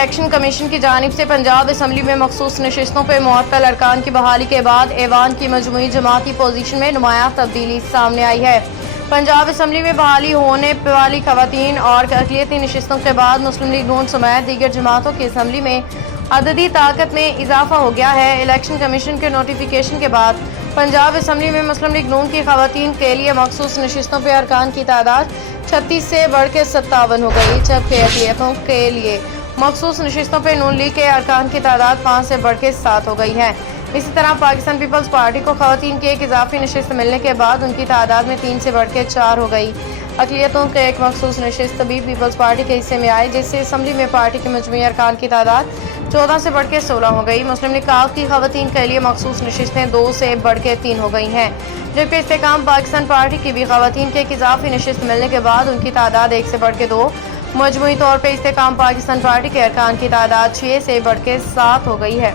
Election commission کی جانب سے پنجاب اسمبلی میں مخصوص نشستوں پر معطل ارکان کی بحالی کے بعد ایوان کی مجموعی جماعتی پوزیشن میں نمایاں تبدیلی سامنے آئی ہے۔ پنجاب اسمبلی میں بحالی ہونے والی خواتین اور اقلیتی نشستوں کے بعد مسلم لیگ نون سمیت دیگر جماعتوں کی اسمبلی میں عددی طاقت میں اضافہ ہو گیا ہے۔ الیکشن کمیشن کے نوٹیفیکیشن کے بعد پنجاب اسمبلی میں مسلم لیگ نون کی خواتین کے لیے مخصوص نشستوں پر ارکان کی تعداد 36 سے بڑھ کے 57 ہو گئی، جبکہ اقلیتوں کے لیے مخصوص نشستوں پر نون لیگ کے ارکان کی تعداد 5 سے بڑھ کے 7 ہو گئی ہے۔ اسی طرح پاکستان پیپلز پارٹی کو خواتین کی ایک اضافی نشست ملنے کے بعد ان کی تعداد میں 3 سے بڑھ کے 4 ہو گئی۔ اقلیتوں کے ایک مخصوص نشست بھی پیپلز پارٹی کے حصے میں آئے، جس سے اسمبلی میں پارٹی کے مجموعی ارکان کی تعداد 14 سے بڑھ کے 16 ہو گئی۔ مسلم لیگ کی خواتین کے لیے مخصوص نشستیں 2 سے بڑھ کے 3 ہو گئی ہیں، جبکہ استحکام پاکستان پارٹی کی بھی خواتین کی ایک اضافی نشست ملنے کے بعد ان کی تعداد 1 سے بڑھ کے 2۔ مجموعی طور پر استحکام پاکستان پارٹی کے ارکان کی تعداد 6 سے بڑھ کے 7 ہو گئی ہے۔